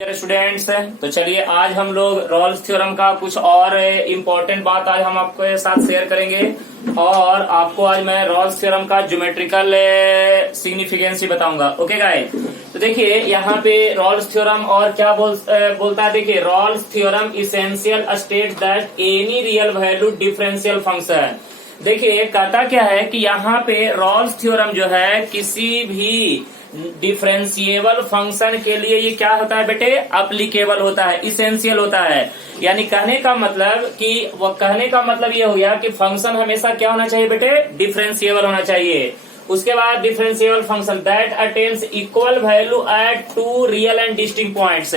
Students, तो चलिए आज हम लोग रॉल्स थ्योरम का कुछ और इम्पोर्टेंट बात आज हम आपके साथ शेयर करेंगे और आपको आज मैं रॉल्स थ्योरम का ज्योमेट्रिकल सिग्निफिकेंस ही बताऊंगा। ओके गाइस, तो देखिए यहाँ पे रॉल्स थ्योरम और क्या बोलता है। देखिए Rolle's theorem essential state that any real value differential function. देखिए कहता क्या है कि यहाँ पे रॉल्स थ्योरम जो है किसी भी डिफरेंशिएबल फंक्शन के लिए ये क्या होता है बेटे, अप्लीकेबल होता है, इसेंशियल होता है। यानी कहने का मतलब ये हो गया कि फंक्शन हमेशा क्या होना चाहिए बेटे, डिफरेंशिएबल होना चाहिए। उसके बाद differentiable function that attains equal value at two real and distinct points.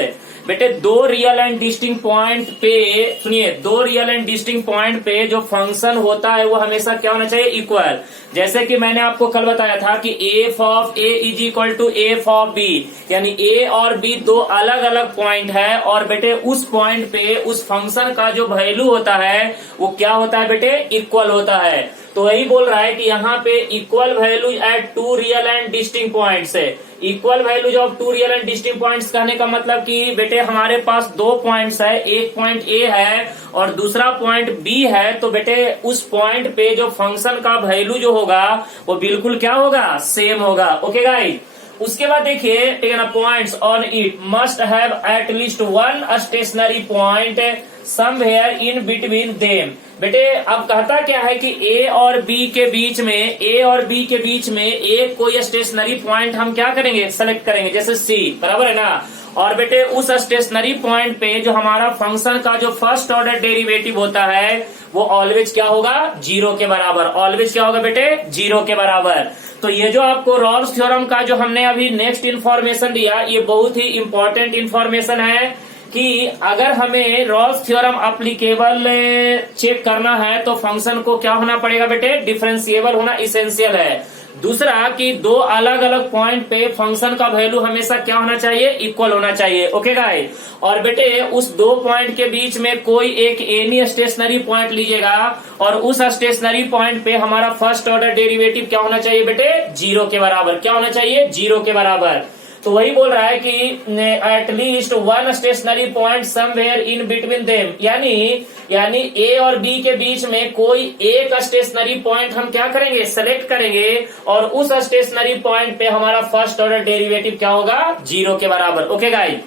बेटे दो रियल एंड डिस्टिंक्ट पॉइंट पे, सुनिए, दो रियल एंड डिस्टिंक्ट पॉइंट पे जो फंक्शन होता है वो हमेशा क्या होना चाहिए, इक्वल। जैसे कि मैंने आपको कल बताया था कि f of a is equal to f of b, यानी ए और बी दो अलग अलग पॉइंट है और बेटे उस पॉइंट पे उस फंक्शन का जो वैल्यू होता है वो क्या होता है बेटे, इक्वल होता है। तो वही बोल रहा है कि यहाँ पे equal value at two real and distinct points है। Equal values of two real and distinct points कहने का मतलब कि बेटे हमारे पास दो पॉइंट्स है, एक पॉइंट ए है और दूसरा पॉइंट बी है। तो बेटे उस पॉइंट पे जो फंक्शन का वैल्यू जो होगा वो बिल्कुल क्या होगा, सेम होगा। ओके गाइस, उसके बाद देखिए points on it must have at least one stationary point somewhere in between them. बेटे अब कहता क्या है कि ए और बी के बीच में एक कोई स्टेशनरी पॉइंट हम क्या करेंगे, सेलेक्ट करेंगे, जैसे सी, बराबर है ना। और बेटे उस स्टेशनरी पॉइंट पे जो हमारा फंक्शन का जो फर्स्ट ऑर्डर डेरिवेटिव होता है वो ऑलवेज क्या होगा, जीरो के बराबर। ऑलवेज क्या होगा बेटे, जीरो के बराबर। तो ये जो आपको रॉल्स थ्योरम का जो हमने अभी नेक्स्ट इन्फॉर्मेशन दिया, ये बहुत ही इंपॉर्टेंट इन्फॉर्मेशन है कि अगर हमें रॉल्स थ्योरम अप्लीकेबल चेक करना है तो फंक्शन को क्या होना पड़ेगा बेटे, डिफरेंशिएबल होना इसेंशियल है। दूसरा कि दो अलग अलग पॉइंट पे फंक्शन का वैल्यू हमेशा क्या होना चाहिए, इक्वल होना चाहिए। ओके गाइस, और बेटे उस दो पॉइंट के बीच में कोई एक एनी स्टेशनरी पॉइंट लीजिएगा और उस स्टेशनरी पॉइंट पे हमारा फर्स्ट ऑर्डर डेरिवेटिव क्या होना चाहिए बेटे, जीरो के बराबर। क्या होना चाहिए, जीरो के बराबर। तो वही बोल रहा है कि at least one stationary point somewhere in between them, यानी ए और बी के बीच में कोई एक स्टेशनरी पॉइंट हम क्या करेंगे, सेलेक्ट करेंगे और उस स्टेशनरी पॉइंट पे हमारा फर्स्ट ऑर्डर डेरिवेटिव क्या होगा, जीरो के बराबर। ओके गाइस,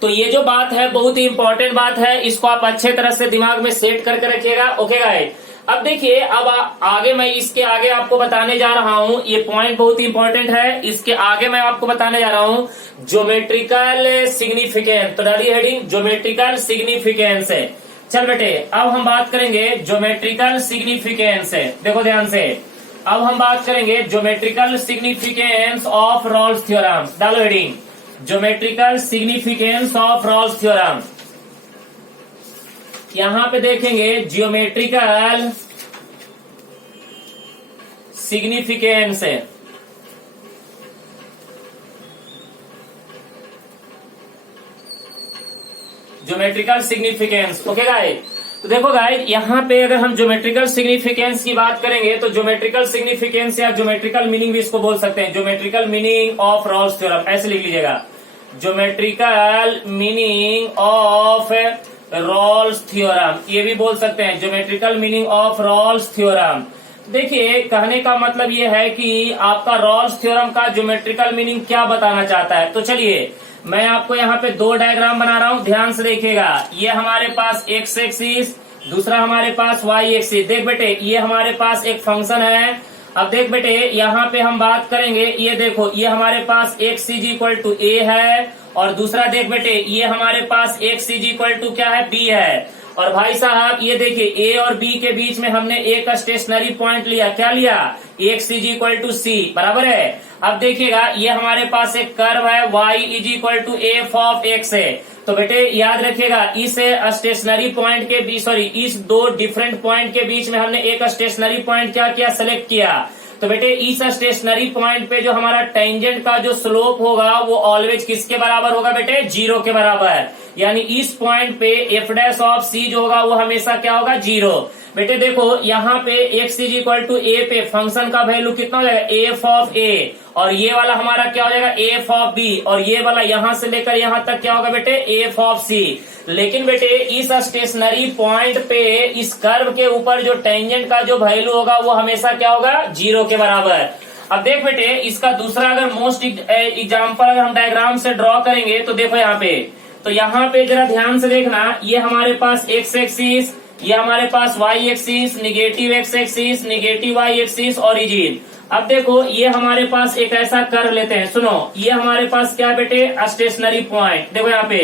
तो ये जो बात है बहुत ही इंपॉर्टेंट बात है, इसको आप अच्छे तरह से दिमाग में सेट करके रखिएगा। ओके गाइस, अब देखिए अब आगे मैं इसके आगे आपको बताने जा रहा हूं, ये पॉइंट बहुत ही इंपॉर्टेंट है। इसके आगे मैं आपको बताने जा रहा हूं ज्योमेट्रिकल सिग्निफिकेंस। तो डालिए हेडिंग, ज्योमेट्रिकल सिग्निफिकेंस है। चल बेटे अब हम बात करेंगे ज्योमेट्रिकल सिग्निफिकेंस है। देखो ध्यान से, अब हम बात करेंगे geometrical significance of Rolle's theorem. डालो heading, geometrical significance of Rolle's theorem. यहां पे देखेंगे ज्योमेट्रिकल सिग्निफिकेंस है। Geometrical significance. ओके गाइस, तो देखो गाइस यहाँ पे अगर हम ज्योमेट्रिकल सिग्निफिकेंस की बात करेंगे तो ज्योमेट्रिकल सिग्निफिकेंस या ज्योमेट्रिकल मीनिंग भी इसको बोल सकते हैं। Geometrical meaning of Rolle's theorem, ऐसे लिख लीजिएगा, geometrical meaning of Rolle's theorem, ये भी बोल सकते हैं geometrical meaning of Rolle's theorem. देखिए कहने का मतलब ये है कि आपका रॉल्स थ्योरम का ज्योमेट्रिकल मीनिंग क्या बताना चाहता है। तो चलिए मैं आपको यहाँ पे दो डायग्राम बना रहा हूँ, ध्यान से देखिएगा। ये हमारे पास एक्स एक्सिस, दूसरा हमारे पास वाई एक्सिस। देख बेटे ये हमारे पास एक फंक्शन है। अब देख बेटे यहाँ पे हम बात करेंगे, ये देखो ये हमारे पास एक्स इज इक्वल टू ए है और दूसरा देख बेटे ये हमारे पास एक्स इज इक्वल टू क्या है, बी है। और भाई साहब ये देखिए ए और बी के बीच में हमने एक स्टेशनरी पॉइंट लिया, क्या लिया, एक्स इज इक्वल टू सी, बराबर है। अब देखिएगा ये हमारे पास एक कर्व है y is equal to f of x है। तो बेटे याद रखिएगा इस स्टेशनरी पॉइंट के बीच, इस दो डिफरेंट पॉइंट के बीच में हमने एक स्टेशनरी पॉइंट क्या किया, सेलेक्ट किया। तो बेटे इस स्टेशनरी पॉइंट पे जो हमारा टेंजेंट का जो स्लोप होगा वो ऑलवेज किसके बराबर होगा बेटे, जीरो के बराबर। यानी इस पॉइंट पे एफ डैश ऑफ सी जो होगा वो हमेशा क्या होगा, जीरो। बेटे देखो यहाँ पे x इज इक्वल टू ए पे फंक्शन का वैल्यू कितना हो जाएगा एफ ऑफ ए, और ये वाला हमारा क्या हो जाएगा एफ ऑफ बी, और ये वाला यहां से लेकर यहां तक क्या होगा बेटे एफ ऑफ सी। लेकिन बेटे इस स्टेशनरी पॉइंट पे इस कर्व के ऊपर जो टेंजेंट का जो वैल्यू होगा वो हमेशा क्या होगा 0 के बराबर। अब देख बेटे इसका दूसरा अगर मोस्ट एग्जाम्पल अगर हम डायग्राम से ड्रॉ करेंगे तो देखो यहाँ पे, तो यहाँ पे जरा ध्यान से देखना, ये हमारे पास एक्स एक्सिस, ये हमारे पास y axis, negative x axis, negative y axis, origin. अब देखो ये हमारे पास एक ऐसा कर्व लेते हैं, सुनो ये हमारे पास क्या बेटे स्टेशनरी पॉइंट, देखो यहाँ पे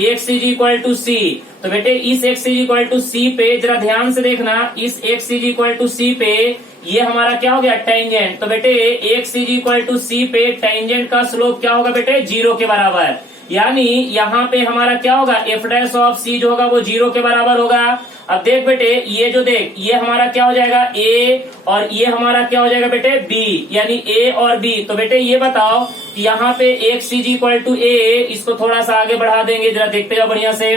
x is equal to c, तो बेटे इस एक्स इज इक्वल टू सी पे जरा ध्यान से देखना, इस एक्स इज इक्वल टू सी पे ये हमारा क्या हो गया टेंजेंट, तो बेटे एक्स इज इक्वल टू सी पे टेंजेंट का स्लोप क्या होगा बेटे 0 के बराबर। यानी यहाँ पे हमारा क्या होगा एफ डैश ऑफ सी जो होगा वो 0 के बराबर होगा। अब देख बेटे ये जो देख ये हमारा क्या हो जाएगा ए, और ये हमारा क्या हो जाएगा बेटे बी, यानी ए और बी। तो बेटे ये बताओ कि यहाँ पे एक्स इज इक्वल टू ए, इसको थोड़ा सा आगे बढ़ा देंगे, जरा देखते जाओ बढ़िया से।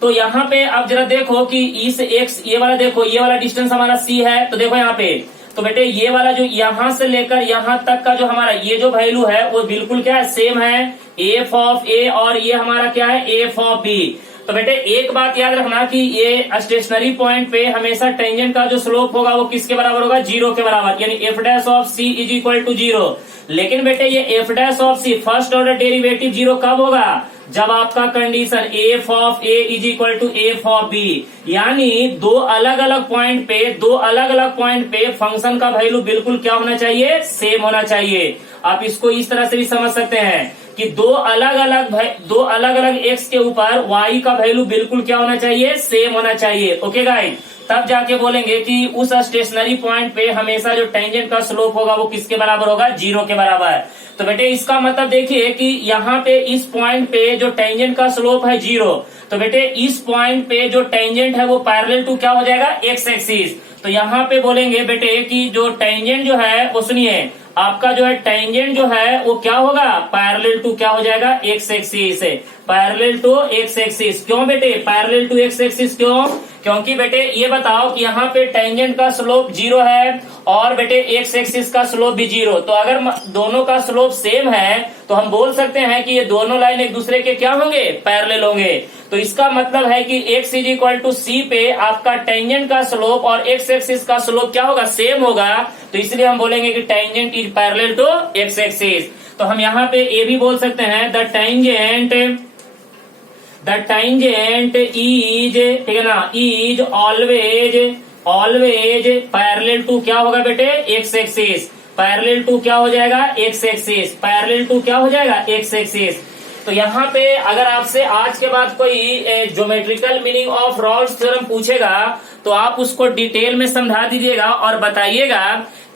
तो यहाँ पे अब जरा देखो कि इस एक्स ये वाला देखो ये वाला डिस्टेंस हमारा सी है, तो देखो यहाँ पे, तो बेटे ये वाला जो यहाँ से लेकर यहाँ तक का जो हमारा ये जो वैल्यू है वो बिल्कुल क्या है सेम है एफ ऑफ ए, और ये हमारा क्या है एफ ऑफ बी। तो बेटे एक बात याद रखना कि ये स्टेशनरी पॉइंट पे हमेशा टेंजेंट का जो स्लोप होगा वो किसके बराबर होगा 0 के बराबर, यानी f dash of c is equal to 0। लेकिन बेटे ये f dash of c first order derivative 0 कब होगा, जब आपका condition f of a is equal to f of b, यानी दो अलग अलग पॉइंट पे फंक्शन का वैल्यू बिल्कुल क्या होना चाहिए सेम होना चाहिए। आप इसको इस तरह से भी समझ सकते हैं कि दो अलग अलग एक्स के ऊपर वाई का वैल्यू बिल्कुल क्या होना चाहिए सेम होना चाहिए। ओके गाइस, तब जाके बोलेंगे कि उस स्टेशनरी पॉइंट पे हमेशा जो टेंजेंट का स्लोप होगा वो किसके बराबर होगा 0 के बराबर। तो बेटे इसका मतलब देखिए कि यहाँ पे इस पॉइंट पे जो टेंजेंट का स्लोप है 0, तो बेटे इस पॉइंट पे जो टेंजेंट है वो पैरेलल टू क्या हो जाएगा एक्स एक्सिस। तो यहाँ पे बोलेंगे बेटे कि जो टेंजेंट जो है वो सुनिए आपका जो है टेंजेंट जो है वो क्या होगा पैरेलल टू क्या हो जाएगा x axis, parallel to x axis. क्यों बेटे पैरेलल टू एक्स एक्सिस क्यों, क्योंकि बेटे ये बताओ कि यहाँ पे टेंजेंट का स्लोप 0 है और बेटे एक्स एक्सिस का स्लोप भी 0, तो अगर दोनों का स्लोप सेम है तो हम बोल सकते हैं कि ये दोनों लाइन एक दूसरे के क्या होंगे पैरेलल होंगे। तो इसका मतलब है कि एक्स इज इक्वल टू सी पे आपका टेंजेंट का स्लोप और एक्स एक्सिस का स्लोप क्या होगा सेम होगा, तो इसलिए हम बोलेंगे कि tangent is parallel to x axis. तो हम यहाँ पे ये भी बोल सकते हैं द टेंजेंट इज, ठीक है ना, इज ऑलवेज पैरेलल टू क्या होगा बेटे एक्स एक्सिस, पैरेलल टू क्या हो जाएगा एक्स एक्सिस, पैरेलल टू क्या हो जाएगा एक्स एक्सिस। तो यहाँ पे अगर आपसे आज के बाद कोई geometrical meaning of Rolle's theorem पूछेगा तो आप उसको डिटेल में समझा दीजिएगा और बताइएगा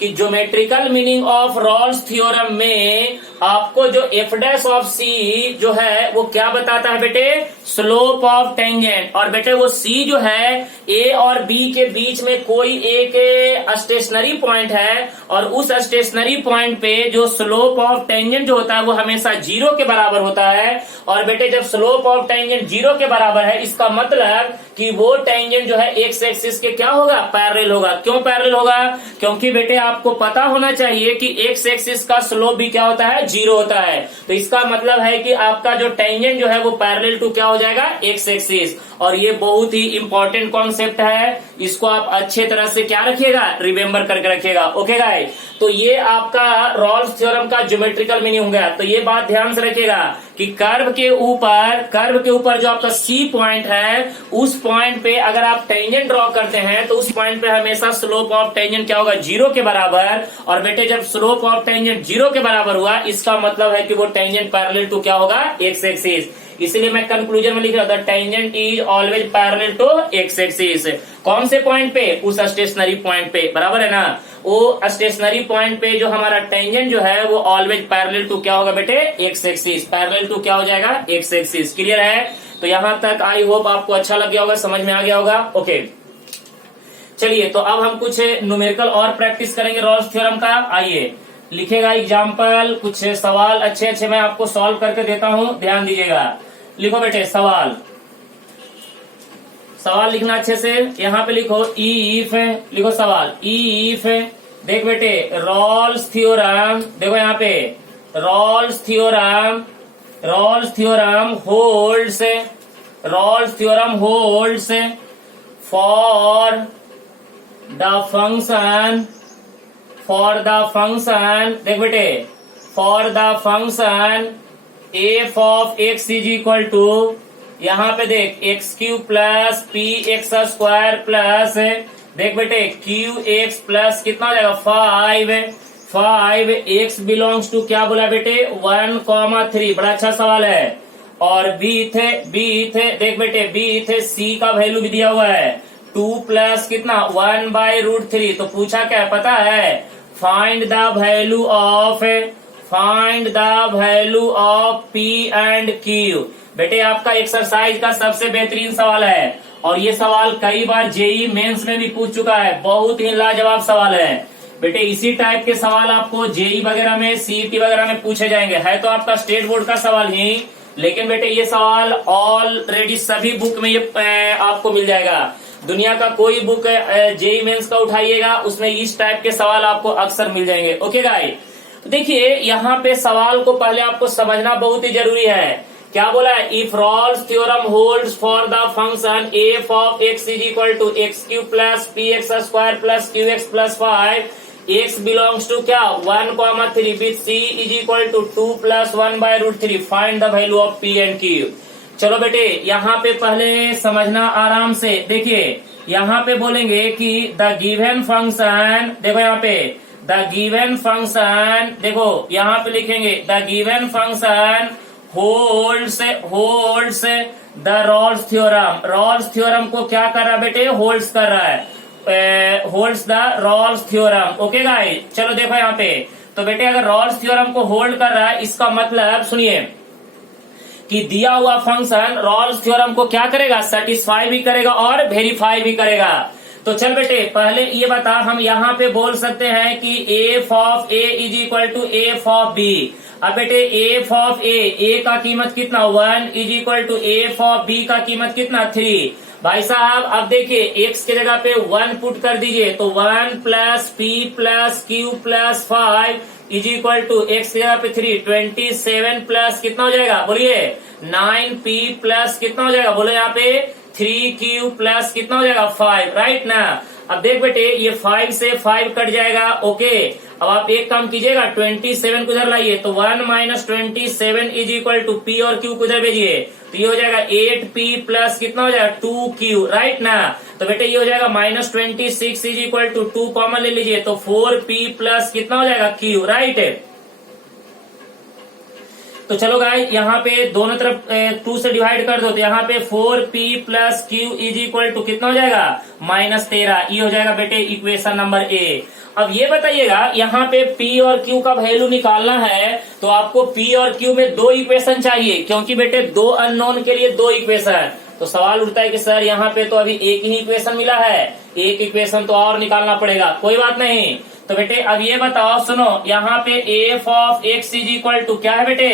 कि geometrical meaning of Rolle's theorem में आपको जो एफ डैश ऑफ सी जो है वो क्या बताता है बेटे स्लोप ऑफ टेंजेंट, और बेटे वो सी जो है ए और बी के बीच में कोई एक स्टेशनरी पॉइंट है और उस स्टेशनरी पॉइंट पे जो स्लोप ऑफ टेंजेंट जो होता है वो हमेशा 0 के बराबर होता है। और बेटे जब स्लोप ऑफ टेंजेंट 0 के बराबर है इसका मतलब कि वो टेंजेंट जो है एक्स एक्सिस के क्या होगा पैरेलल होगा। क्यों पैरेलल होगा, क्योंकि बेटे आपको पता होना चाहिए कि एक्स एक्सिस का स्लोप भी क्या होता है 0 होता है। तो इसका मतलब है कि आपका जो टेंजेंट जो है वो पैरेलल टू क्या हो जाएगा एक्स एक्सिस। और ये बहुत ही इंपॉर्टेंट कॉन्सेप्ट है, इसको आप अच्छे तरह से क्या रखिएगा रिमेम्बर करके रखिएगा। ओके गाइस, तो ये आपका रॉल्स थ्योरम का ज्योमेट्रिकल मीनिंग हो गया। तो ये बात ध्यान से रखिएगा कि कर्व के ऊपर जो आपका सी पॉइंट है उस पॉइंट पे अगर आप टेंजेंट ड्रॉ करते हैं तो उस पॉइंट पे हमेशा स्लोप ऑफ टेंजेंट क्या होगा 0 के बराबर। और बेटे जब स्लोप ऑफ टेंजेंट 0 के बराबर हुआ इसका मतलब है कि वो टेंजेंट पैरेलल टू क्या होगा एक्स एक्सिस। इसलिए मैं कंक्लूजन में लिख रहा था tangent is always parallel to x axis. कौन से पॉइंट पे, उस स्टेशनरी पॉइंट पे, बराबर है ना। वो स्टेशनरी पॉइंट पे जो हमारा टेंजेंट जो है वो ऑलवेज पैरेलल टू क्या होगा बेटे एक्स एक्सिस, पैरेलल टू क्या हो जाएगा एक्स एक्सिस। क्लियर है। तो यहां तक आई होप आपको अच्छा लग गया होगा, समझ में आ गया होगा। ओके चलिए, तो अब हम कुछ न्यूमेरिकल और प्रैक्टिस करेंगे रॉल्स थ्योरम का। आइए लिखेगा एग्जाम्पल, कुछ सवाल अच्छे मैं आपको सॉल्व करके देता हूं, ध्यान दीजिएगा। लिखो बेटे सवाल लिखना अच्छे से। यहाँ पे लिखो इफ, लिखो सवाल इफ, देख बेटे रॉल्स थ्योरम, देखो यहाँ पे Rolle's theorem, Rolle's theorem holds, Rolle's theorem holds for the function, for the function, देख बेटे for the function f of x is equal to, यहाँ पे देख x q plus p x square plus, देख बेटे क्यू एक्स प्लस कितना हो जाएगा 5 एक्स बिलोंग्स टू क्या बोला बेटे 1,3। बड़ा अच्छा सवाल है। और बी थे देख बेटे बी थे सी का वैल्यू भी दिया हुआ है 2 प्लस कितना 1/√3। तो पूछा क्या पता है, find the value of, find the value of p and Q. बेटे आपका एक्सरसाइज का सबसे बेहतरीन सवाल है और ये सवाल कई बार जेई मेंस में भी पूछ चुका है। बहुत ही लाजवाब सवाल है बेटे। इसी टाइप के सवाल आपको जेई वगैरह में, सीईटी वगैरह में पूछे जाएंगे। है तो आपका स्टेट बोर्ड का सवाल ही, लेकिन बेटे ये सवाल ऑलरेडी सभी बुक में ये आपको मिल जाएगा। दुनिया का कोई बुक जेई मेंस का उठाइएगा, उसमें इस टाइप के सवाल आपको अक्सर मिल जाएंगे। ओके गाइस, तो देखिए यहाँ पे सवाल को पहले आपको समझना बहुत ही जरूरी है। क्या बोला है, if Rolle's theorem holds for the function f of x is equal to x q plus p x square plus q x plus 5, x belongs to क्या 1,3 with c is equal to 2 plus 1/√3, find the value of p and q. चलो बेटे यहाँ पे पहले समझना आराम से। देखिए यहाँ पे बोलेंगे कि द गिवन फंक्शन, देखो यहाँ पे द गिवन फंक्शन, देखो यहाँ पे लिखेंगे the given function holds the Rolle's theorem. Rolle's theorem को क्या कर रहा है बेटे, होल्ड्स कर रहा है, holds the Rolle's theorem. Okay guys, चलो देखो यहाँ पे, तो बेटे अगर रॉल्स थ्योरम को होल्ड कर रहा है, इसका मतलब सुनिए कि दिया हुआ फंक्शन रॉल्स थ्योरम को क्या करेगा, सेटिस्फाई भी करेगा और वेरीफाई भी करेगा। तो चल बेटे पहले ये बता, हम यहाँ पे बोल सकते हैं कि f of a is equal to f of b. अब बेटे एफ ऑफ ए का कीमत कितना 1 is equal to f of b का कीमत कितना 3। भाई साहब अब देखिए एक्स के जगह पे 1 पुट कर दीजिए, तो 1 plus p plus q plus 5 is equal to x की जगह पे 3, 27 प्लस कितना हो जाएगा बोलिए 9p प्लस कितना हो जाएगा बोलो यहाँ पे 3q प्लस कितना हो जाएगा 5, राइट ना। अब देख बेटे ये 5 से 5 कट जाएगा। ओके, अब आप एक काम कीजिएगा 27 को इधर लाइए, तो 1 minus 27 is equal to p और क्यू को इधर भेजिए, तो ये हो जाएगा 8p प्लस कितना हो जाएगा 2q, राइट ना। तो बेटे ये हो जाएगा minus 26 is equal to 2 common ले लीजिए, तो 4p प्लस कितना हो जाएगा q, राइट। तो चलो गाइस यहाँ पे दोनों तरफ 2 से डिवाइड कर दो, तो यहाँ पे 4p plus q is equal to कितना हो जाएगा -13। ये हो जाएगा बेटे इक्वेशन नंबर ए। अब ये बताइएगा यहाँ पे p और q का वैल्यू निकालना है, तो आपको p और q में 2 इक्वेशन चाहिए, क्योंकि बेटे 2 अननोन के लिए 2 इक्वेशन। तो सवाल उठता है कि सर यहाँ पे तो अभी एक ही इक्वेशन मिला है, एक इक्वेशन तो और निकालना पड़ेगा। कोई बात नहीं, तो बेटे अब ये बताओ, सुनो यहाँ पे f of x is equal to क्या है बेटे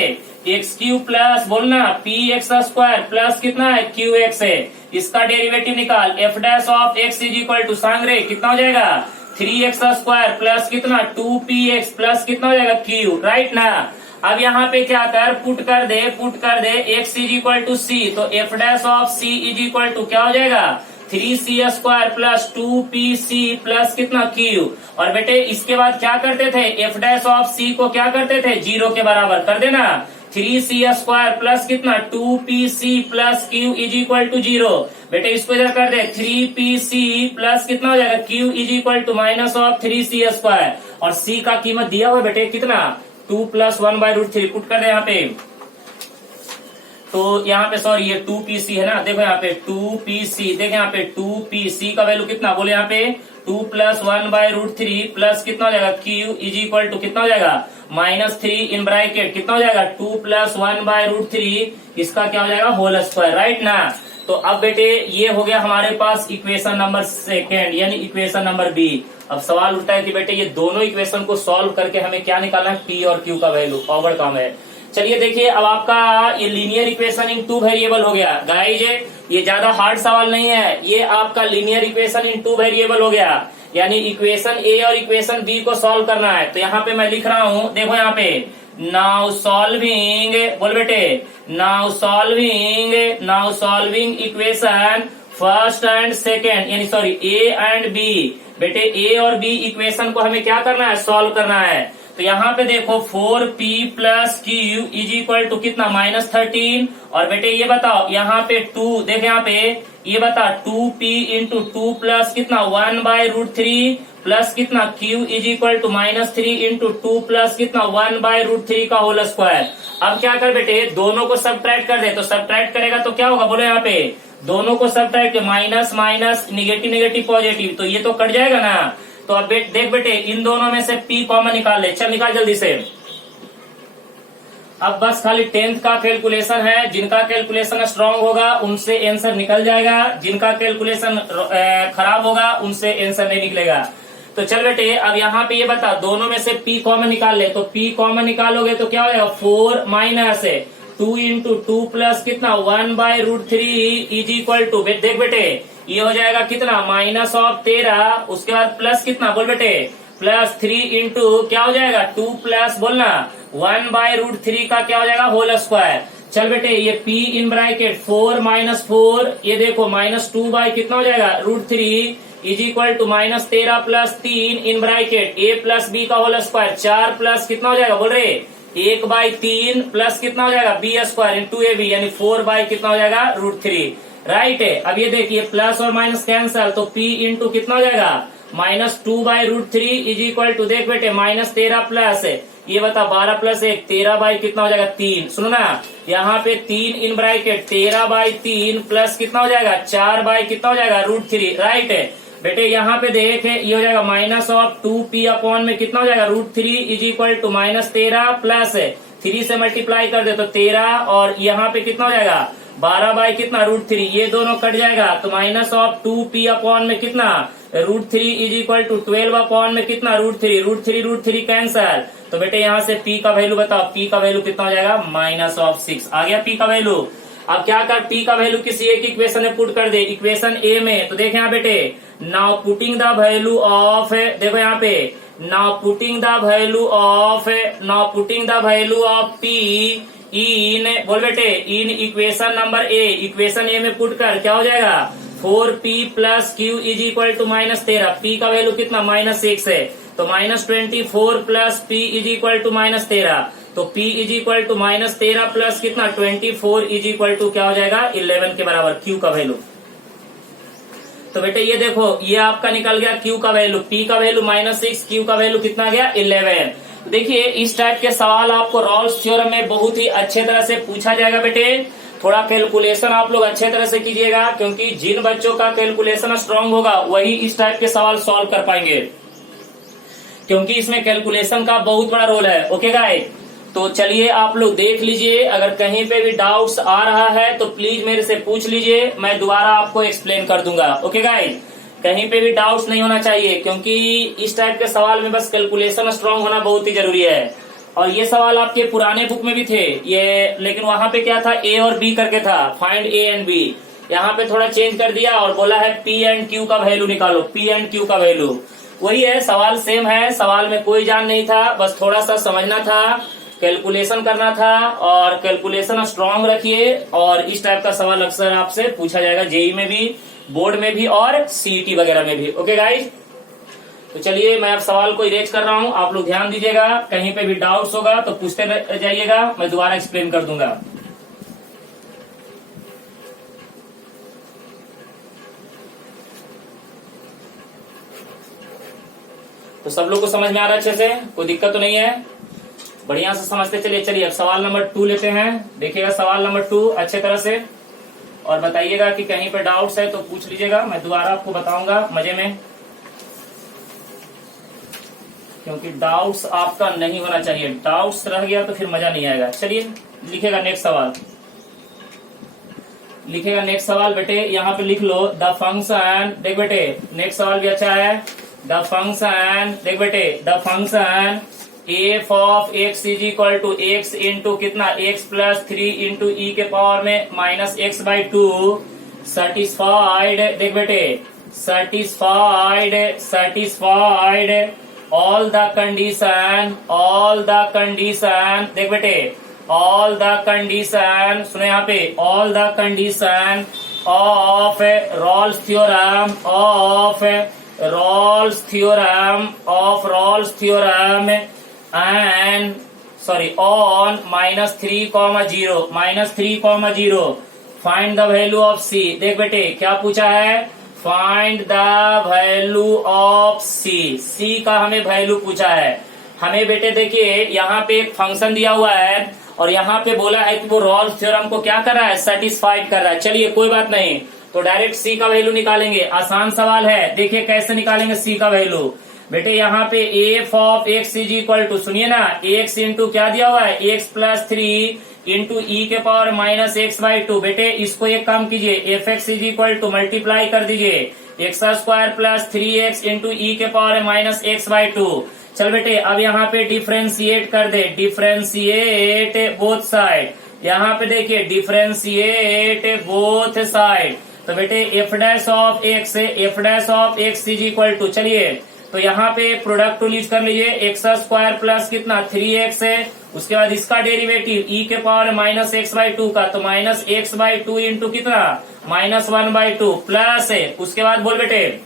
एक्स क्यू प्लस बोलना पी एक्स स्क्वायर प्लस कितना है क्यू एक्स है, इसका डेरिवेटिव निकाल। F dash of x is equal to सांगरे कितना हो जाएगा 3x स्क्वायर प्लस कितना 2px प्लस कितना हो जाएगा क्यू, राइट ना। अब यहाँ पे क्या कर पुट कर दे x is equal to c, तो f dash of c is equal to क्या हो जाएगा 3c square plus 2pc plus कितना q। और बेटे इसके बाद क्या करते थे, एफ डैश ऑफ सी को क्या करते थे 0 के बराबर कर देना, 3c स्क्वायर प्लस कितना 2pc plus q is equal to 0। बेटे इसको इधर कर दे 3pc प्लस कितना हो जाएगा q is equal to minus of 3c square, और c का कीमत दिया हुआ बेटे कितना 2 प्लस 1/√3 पुट कर दे यहाँ पे। तो यहाँ पे सॉरी ये 2pc है ना, देखो यहाँ पे 2pc, देखो यहाँ पे 2pc का वैल्यू कितना बोले यहाँ पे 2 प्लस 1/√3 प्लस कितना हो जाएगा q इज इक्वल टू कितना हो जाएगा -3 इन ब्रैकेट कितना हो जाएगा 2 प्लस 1/√3, इसका क्या हो जाएगा होल स्क्वायर, राइट ना। तो अब बेटे ये हो गया हमारे पास इक्वेशन नंबर सेकेंड यानी इक्वेशन नंबर बी। अब सवाल उठता है कि बेटे ये दोनों इक्वेशन को सॉल्व करके हमें क्या निकालना है, पी और क्यू का वैल्यू। ऑवर काम है। चलिए देखिए, अब आपका ये linear equation in two variable हो गया गाइज। ये ज्यादा हार्ड सवाल नहीं है, ये आपका linear equation in two variable हो गया, यानी इक्वेशन ए और इक्वेशन बी को सॉल्व करना है। तो यहाँ पे मैं लिख रहा हूं, देखो यहाँ पे नाउ सॉल्विंग, बोल बेटे, now solving equation first and second, यानी सॉरी ए एंड बी। बेटे ए और बी इक्वेशन को हमें क्या करना है, सॉल्व करना है। तो यहाँ पे देखो 4p plus q is equal to कितना, -13। और बेटे ये बताओ यहाँ पे 2, देखे यहाँ पे ये बता 2p इंटू 2 प्लस कितना 1/√3 प्लस कितना q is equal to -3 into 2 plus कितना 1/√3 का होल स्क्वायर। अब क्या कर बेटे, दोनों को सब्ट्रैक्ट कर दे, तो सब्ट्रैक्ट करेगा तो क्या होगा, बोलो यहाँ पे दोनों को subtract, minus minus negative negative positive, तो ये तो कट जाएगा ना। तो अब देख बेटे, इन दोनों में से p कॉमन निकाल ले, चल निकाल जल्दी से। अब बस खाली 10th का कैलकुलेशन है, जिनका कैलकुलेशन स्ट्रांग होगा उनसे आंसर निकल जाएगा, जिनका कैलकुलेशन खराब होगा उनसे आंसर नहीं निकलेगा। तो चल बेटे, अब यहाँ पे ये बता, दोनों में से p कॉमन निकाल ले, तो p कॉमन निकालोगे तो क्या हो जाएगा, 4 माइनस 2 इंटू 2 प्लस कितना 1/√3 इज इक्वल टू, देख बेटे ये हो जाएगा कितना, -13, उसके बाद प्लस कितना, बोल बेटे +3 इंटू क्या हो जाएगा 2 प्लस बोलना 1/√3 का क्या हो जाएगा, होल स्क्वायर। चल बेटे ये p इन ब्रैकेट 4 - 4, ये देखो -2 बाई कितना हो जाएगा √3 is equal to -13 plus 3 in bracket a plus b का होल स्क्वायर, 4 प्लस कितना हो जाएगा, बोल रहे 1/3 प्लस कितना हो जाएगा b स्क्वायर इंटू ab, यानी 4 बाई कितना हो जाएगा √3, राइट है। अब ये देखिए प्लस और माइनस कैंसल, तो p इंटू कितना हो जाएगा -2/√3 इज इक्वल टू, देख बेटे -13 प्लस ये बता 12 प्लस 1 13 बाई कितना हो जाएगा 3, सुनो ना यहाँ पे 3 इन ब्रैकेट 13/3 प्लस कितना हो जाएगा 4 बाई कितना हो जाएगा √3, राइट है बेटे। यहाँ पे देख ये हो जाएगा -2p अपॉन में कितना हो जाएगा √3 इज इक्वल टू -13 प्लस 3 से मल्टीप्लाई कर दे तो 13, और यहाँ पे कितना हो जाएगा 12 बाई कितना √3, ये दोनों कट जाएगा तो -2p अपॉन में कितना √3 इज इक्वल टू 12 अपॉन में कितना √3 कैंसल। तो बेटे यहाँ से p का वैल्यू बताओ, p का वैल्यू कितना हो जाएगा -6 आ गया p का वैल्यू। अब क्या कर, p का वैल्यू किसी एक इक्वेशन में पुट कर दे, इक्वेशन a में। तो देखे यहाँ बेटे, now putting the value of, देखो यहाँ पे now putting the value of p in, बोल बेटे in equation number A, equation A में पुट कर क्या हो जाएगा 4p plus q is equal to -13, p का वैल्यू कितना -6 है, तो -24 plus p is equal to -13, तो p is equal to -13 plus कितना 24 इज इक्वल टू क्या हो जाएगा 11 के बराबर q का वैल्यू। तो बेटे ये देखो ये आपका निकल गया q का वैल्यू, p का वैल्यू -6, q का वैल्यू कितना गया 11। देखिए इस टाइप के सवाल आपको रॉल्स थ्योरम में बहुत ही अच्छे तरह से पूछा जाएगा बेटे। थोड़ा कैलकुलेशन आप लोग अच्छे तरह से कीजिएगा, क्योंकि जिन बच्चों का कैलकुलेशन स्ट्रांग होगा वही इस टाइप के सवाल सॉल्व कर पाएंगे, क्योंकि इसमें कैलकुलेशन का बहुत बड़ा रोल है। ओके गाइस, तो चलिए आप लोग देख लीजिए, अगर कहीं पे भी डाउट्स आ रहा है तो प्लीज मेरे से पूछ लीजिए, मैं दोबारा आपको एक्सप्लेन कर दूंगा। ओके गाइस, कहीं पे भी डाउट्स नहीं होना चाहिए, क्योंकि इस टाइप के सवाल में बस कैलकुलेशन स्ट्रांग होना बहुत ही जरूरी है। और ये सवाल आपके पुराने बुक में भी थे ये, लेकिन वहां पे क्या था ए और बी करके था, फाइंड ए एंड बी। यहाँ पे थोड़ा चेंज कर दिया और बोला है पी एंड क्यू का वैल्यू निकालो, पी एंड क्यू का वैल्यू वही है, सवाल सेम है, सवाल में कोई जान नहीं था, बस थोड़ा सा समझना था, कैलकुलेशन करना था, और कैलकुलेशन स्ट्रांग रखिए। और इस टाइप का सवाल अक्सर आपसे पूछा जाएगा जेई में भी, बोर्ड में भी और सीईटी वगैरह में भी। ओके गाइज, तो चलिए मैं अब सवाल को इरेज कर रहा हूं, आप लोग ध्यान दीजिएगा, कहीं पे भी डाउट्स होगा तो पूछते जाइएगा, मैं दोबारा एक्सप्लेन कर दूंगा। तो सब लोग को समझ में आ रहा है अच्छे से, कोई दिक्कत तो नहीं है, बढ़िया से समझते चलिए। चलिए अब सवाल नंबर 2 लेते हैं, देखिएगा सवाल नंबर 2 अच्छे तरह से, और बताइएगा कि कहीं पे डाउट्स है तो पूछ लीजिएगा, मैं दोबारा आपको बताऊंगा मजे में, क्योंकि डाउट्स आपका नहीं होना चाहिए, डाउट्स रह गया तो फिर मजा नहीं आएगा। चलिए लिखेगा नेक्स्ट सवाल, लिखेगा नेक्स्ट सवाल बेटे, यहाँ पे लिख लो द फंक्शन, देख बेटे नेक्स्ट सवाल भी अच्छा है, द फंक्शन, देख बेटे the function f of x is equal to x into कितना एक्स प्लस 3 इंटू ई के पावर में माइनस एक्स बाई 2 सेटिस्फाइड। देख बेटे सेटिस्फाइड ऑल द कंडीशन देख बेटे ऑल द कंडीशन सुनो यहाँ पे all the condition of Rolle's theorem and on -3,0 find the value of c. देख बेटे क्या पूछा है, find the value of c का हमें वैल्यू पूछा है। हमें बेटे देखिए यहाँ पे एक फंक्शन दिया हुआ है और यहाँ पे बोला है कि वो रॉल्स थ्योरम को क्या कर रहा है, सेटिस्फाइड कर रहा है। चलिए कोई बात नहीं, तो डायरेक्ट सी का वैल्यू निकालेंगे। आसान सवाल है, देखिए कैसे निकालेंगे सी का वैल्यू। बेटे यहाँ पे f of x is equal to, सुनिए ना, एक्स इंटू क्या दिया हुआ है, एक्स प्लस 3 इंटू ई के पावर माइनस एक्स बाई 2। बेटे इसको एक काम कीजिए, f x is equal to multiply कर दीजिए x square plus 3x into e के पावर माइनस एक्स बाई 2। चल बेटे अब यहाँ पे डिफ्रेंशिएट कर दे, डिफ्रेंशिएट बोथ साइड। यहाँ पे देखिए डिफ्रेंशिएट बोथ साइड। तो बेटे f dash of x is equal to, चलिए तो यहाँ पे प्रोडक्ट टू लीज कर लीजिए, एक्स स्क्वायर प्लस कितना 3x है, उसके बाद इसका डेरिवेटिव ई के पावर माइनस एक्स बाई 2 का, तो माइनस एक्स बाई 2 इंटू कितना -1/2 प्लस है, उसके बाद बोल बेटे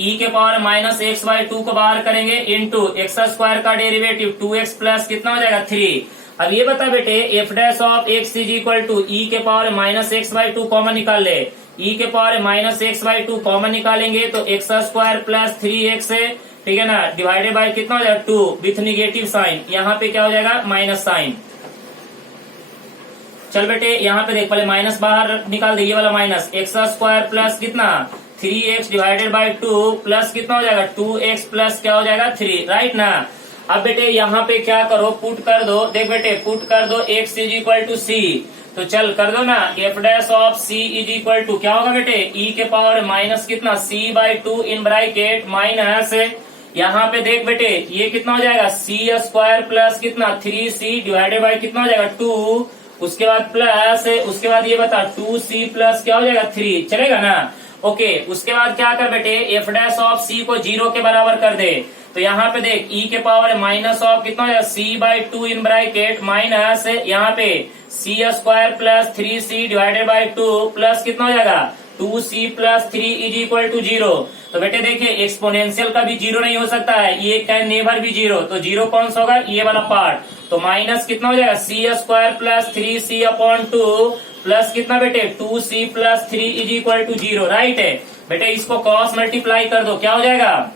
ई के पावर माइनस एक्स बाई 2 को बाहर करेंगे इंटू एक्स स्क्वायर का डेरिवेटिव 2x प्लस कितना हो जाएगा 3। अब ये बता बेटे f dash of x is equal to e के power minus x by 2 common निकाल ले, ई के power minus x by 2 common निकालेंगे तो एक्स स्क्वायर प्लस 3x है, ठीक है ना, डिवाइडेड बाय कितना हो जाएगा 2 विथ निगेटिव साइन, यहाँ पे क्या हो जाएगा माइनस साइन। चल बेटे यहाँ पे देख, पहले माइनस बाहर निकाल दे, ये वाला माइनस एक्स स्क्वायर प्लस कितना 3x डिवाइडेड बाय 2 प्लस कितना हो जाएगा 2x प्लस क्या हो जाएगा 3, राइट ना। अब बेटे यहाँ पे क्या करो, पुट कर दो, देख बेटे पुट कर दो x is equal to c, तो चल कर दो ना, f dash of c is equal to क्या होगा बेटे ई के पावर माइनस कितना c by 2 in bracket minus, यहाँ पे देख बेटे ये कितना हो जाएगा सी स्क्वायर प्लस कितना 3c डिवाइडेड बाई कितना हो जाएगा 2, उसके बाद प्लस, उसके बाद ये बता 2c प्लस क्या हो जाएगा 3, चलेगा ना। ओके उसके बाद क्या कर बेटे एफ डैश ऑफ सी को 0 के बराबर कर दे, तो यहाँ पे देख ई के पावर माइनस ऑफ कितना हो जाएगा c by 2 in bracket minus, यहाँ पे c square plus 3c divided by 2 plus कितना हो जाएगा 2c plus 3 is equal to 0। तो बेटे देखिए एक्सपोनेंशियल का भी 0 नहीं हो सकता है, ये कैन नेवर भी 0, तो 0 कौन सा होगा ये वाला पार्ट, तो माइनस कितना हो जाएगा c square plus 3c upon 2 plus कितना बेटे 2c plus 3 is equal to 0, right है बेटे। इसको क्रॉस मल्टीप्लाई कर दो, क्या हो जाएगा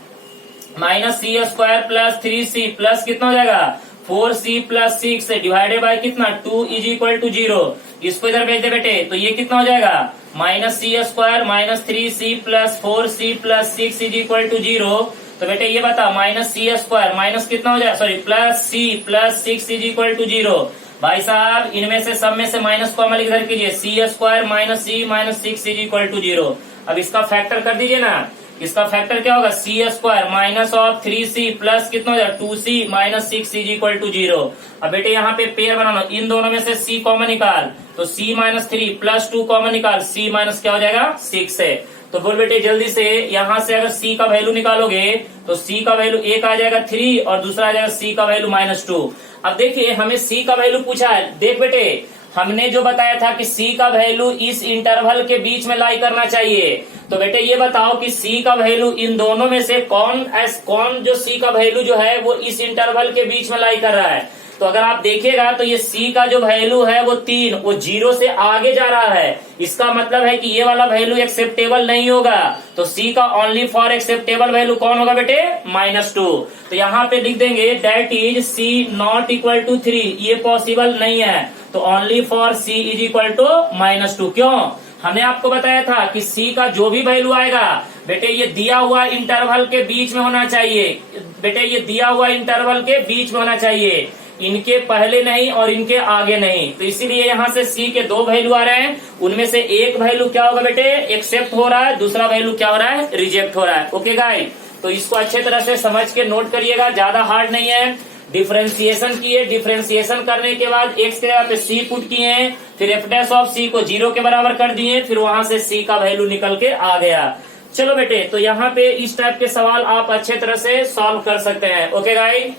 minus c square plus 3c plus कितना हो जाएगा 4c प्लस 6 डिवाइडेड बाय कितना 2 इज इक्वल टू 0। इसको इधर भेज दे बेटे, तो ये कितना हो जाएगा minus c square minus 3c plus 4c plus 6 is equal to 0। तो बेटे ये बता माइनस सी स्क्वायर माइनस कितना हो जाएगा, sorry plus c plus 6 is equal to 0। भाई साहब इनमें से सब में से माइनस कॉमन इधर कीजिए, c square minus c minus 6 is equal to 0। अब इसका फैक्टर कर दीजिए ना, इसका फैक्टर क्या होगा c square minus of 3c plus कितना हो जाएगा 2c minus 6 is equal to 0। अब बेटे यहाँ पे पेयर बनाना, इन दोनों में से c कॉमन निकाल, तो c माइनस 3 प्लस 2 कॉमन निकाल, c माइनस क्या हो जाएगा 6 है। तो बोल बेटे जल्दी से यहाँ से अगर c का वैल्यू निकालोगे तो c का वैल्यू एक आ जाएगा 3 और दूसरा आ जाएगा c का वैल्यू -2। अब देखिए हमें c का वैल्यू पूछा है, देख बेटे हमने जो बताया था कि c का वैल्यू इस इंटरवल के बीच में लाई करना चाहिए, तो बेटे ये बताओ कि c का वैल्यू इन दोनों में से कौन जो c का वैल्यू जो है वो इस इंटरवल के बीच में लाई कर रहा है। तो अगर आप देखिएगा तो ये c का जो वैल्यू है वो 3, वो 0 से आगे जा रहा है, इसका मतलब है कि ये वाला वैल्यू एक्सेप्टेबल नहीं होगा। तो c का ओनली फॉर एक्सेप्टेबल वैल्यू कौन होगा बेटे -2। तो यहाँ पे लिख देंगे that is c not equal to 3, ये पॉसिबल नहीं है, तो only for c is equal to -2। क्यों, हमने आपको बताया था कि c का जो भी वैल्यू आएगा बेटे ये दिया हुआ इंटरवल के बीच में होना चाहिए, बेटे ये दिया हुआ इंटरवल के बीच में होना चाहिए, इनके पहले नहीं और इनके आगे नहीं। तो इसीलिए यहाँ से c के 2 वैल्यू आ रहे हैं, उनमें से एक वैल्यू क्या होगा बेटे एक्सेप्ट हो रहा है, दूसरा वैल्यू क्या हो रहा है रिजेक्ट हो रहा है। ओके गाइस, तो इसको अच्छे तरह से समझ के नोट करिएगा, ज्यादा हार्ड नहीं है। डिफरेंशिएशन किए, डिफरेंशिएशन करने के बाद x के जगह पे c पुट किए, फिर f डैश ऑफ c को 0 के बराबर कर दिए, फिर वहां से c का वैल्यू निकल के आ गया। चलो बेटे, तो यहाँ पे इस टाइप के सवाल आप अच्छे तरह से सॉल्व कर सकते हैं। ओके गाइस,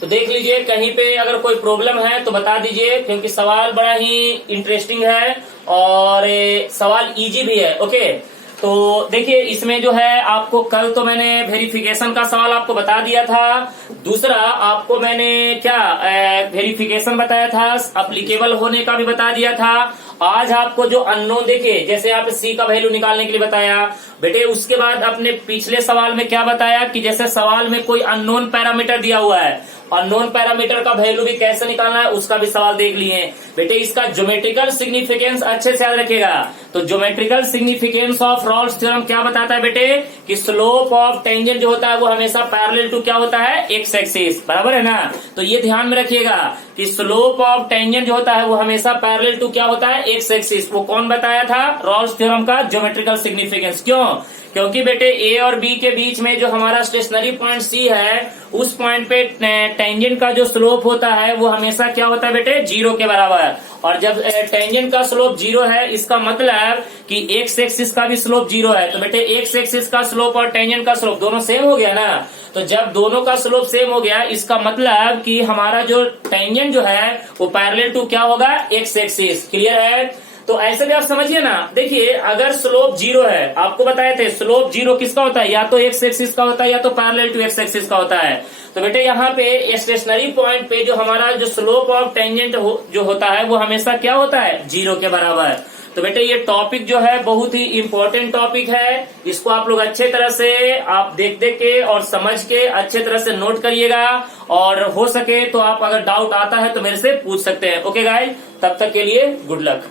तो देख लीजिए, कहीं पे अगर कोई प्रॉब्लम है तो बता दीजिए, क्योंकि सवाल बड़ा ही इंटरेस्टिंग है और सवाल इजी भी है। ओके, तो देखिए इसमें जो है आपको कल तो मैंने वेरिफिकेशन का सवाल आपको बता दिया था, दूसरा आपको मैंने क्या वेरिफिकेशन बताया था, अप्लीकेबल होने का भी बता दिया था। आज आपको जो अननोन, देखिए जैसे यहाँ पे सी का वैल्यू निकालने के लिए बताया बेटे, उसके बाद अपने पिछले सवाल में क्या बताया कि जैसे सवाल में कोई अननोन पैरामीटर दिया हुआ है, अननोन पैरामीटर का वैल्यू भी कैसे निकालना है उसका भी सवाल देख लिए बेटे। इसका ज्योमेट्रिकल सिग्निफिकेंस अच्छे से याद रखिएगा। तो geometrical significance of Rolle's theorem क्या बताता है बेटे कि स्लोप ऑफ टेंजेंट जो होता है वो हमेशा पैरेलल टू क्या होता है, एक्स एक्सिस, बराबर है ना। तो ये ध्यान में रखिएगा कि स्लोप ऑफ टेंजेंट जो होता है वो हमेशा पैरेलल टू क्या होता है, एक्स एक्सिस। वो कौन बताया था, रॉल्स थ्योरम का ज्योमेट्रिकल सिग्निफिकेंस। क्यों, क्योंकि बेटे ए और बी के बीच में जो हमारा स्टेशनरी पॉइंट सी है, उस पॉइंट पे टेंजेंट का जो स्लोप होता है वो हमेशा क्या होता है बेटे, 0 के बराबर। और जब टेंजेंट का स्लोप 0 है, इसका मतलब कि एक्स एक्सिस का भी स्लोप 0 है। तो बेटे एक्स एक्सिस का स्लोप और टेंजेंट का स्लोप दोनों सेम हो गया ना। तो जब दोनों का स्लोप सेम हो गया, इसका मतलब कि हमारा जो टेंजेंट जो है वो पैरेलल टू क्या होगा, एक्स एक्सिस। क्लियर है। तो ऐसे भी आप समझिए ना, देखिए अगर स्लोप 0 है, आपको बताए थे स्लोप 0 किसका होता है, या तो एक्स एक्सिस का होता है या तो पैरेलल टू एक्स एक्सिस का होता है। तो बेटे यहाँ पे स्टेशनरी पॉइंट पे जो हमारा जो स्लोप ऑफ टेंजेंट जो होता है वो हमेशा क्या होता है, 0 के बराबर। तो बेटे ये टॉपिक जो है बहुत ही इंपॉर्टेंट टॉपिक है, इसको आप लोग अच्छे तरह से आप देख के और समझ के अच्छे तरह से नोट करिएगा, और हो सके तो आप अगर डाउट आता है तो मेरे से पूछ सकते हैं। ओके गाइस, तब तक के लिए गुड लक।